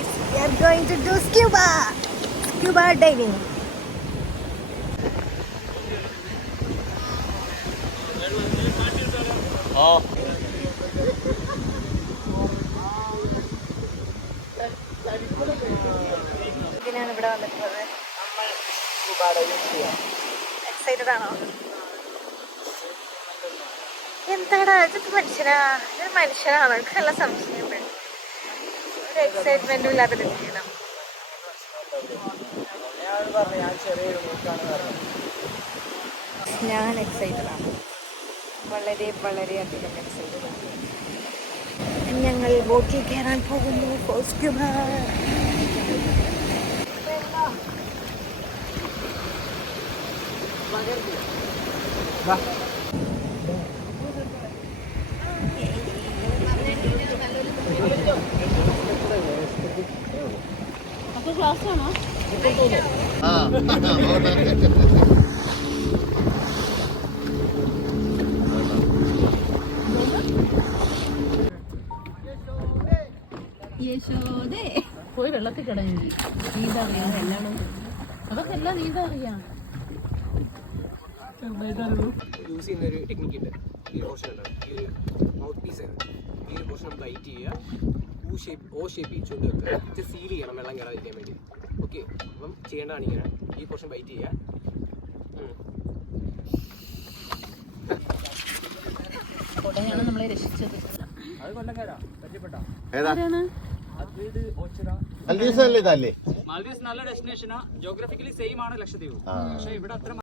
guys, we are going to do scuba diving. Oh. ഇതിനാണ് ഇവിടെ വന്നിട്ടുള്ളത്. എക്സൈറ്റഡ് ആണോ? എന്താടാ ഇതൊക്കെ ഇതൊരു മനുഷ്യനാണോ? എനിക്ക് നല്ല സംശയമുണ്ട്. ഒരു എക്സൈറ്റ്മെന്റും ഇല്ലാത്തൊരു ജീവിതം. ഞാൻ എക്സൈറ്റഡ് ആണ്, വളരെയധികം എക്സൈറ്റഡ് ആണ്. ഞങ്ങൾ ബോട്ടിൽ കയറാൻ പോകുന്നു. ക്ലാസ് ആണോ? യശോദേ പോയി വെള്ളത്തിൽ കിടങ്ങി നീന്താ അറിയാം. എല്ലാം അതൊക്കെ എല്ലാം നീന്താ അറിയാം. യൂസ് ചെയ്യുന്ന ഒരു ടെക്നിക്ക് ഉണ്ട്. ഈ പോർഷൻ ഉണ്ട്, ഈ ഒരു മൗത്ത് പീസ് ഈ ഒരു പോർഷൻ ബൈറ്റ് ചെയ്യുക, ഓ ഷേപ്പ് ചുണ്ട് വെക്കുക, ഇത് സീൽ ചെയ്യണം വെള്ളം കയറാതിരിക്കാൻ വേണ്ടി. ഓക്കെ, അപ്പം ചെയ്യേണ്ടതാണ് ഇങ്ങനെ. ഈ പോർഷൻ ബൈറ്റ് ചെയ്യുക. കൊടയാണ് നമ്മളെ രക്ഷിച്ചത്. അത് കൊല്ലക്കാരാ പരിചയപ്പെട്ടോ? മാൽദീവ്സ് നല്ല ഡെസ്റ്റിനേഷനാ. ജോഗ്രഫിക്കലി സെയിം ആണ് ലക്ഷദ്വീപ്, പക്ഷേ ഇവിടെ അത്ര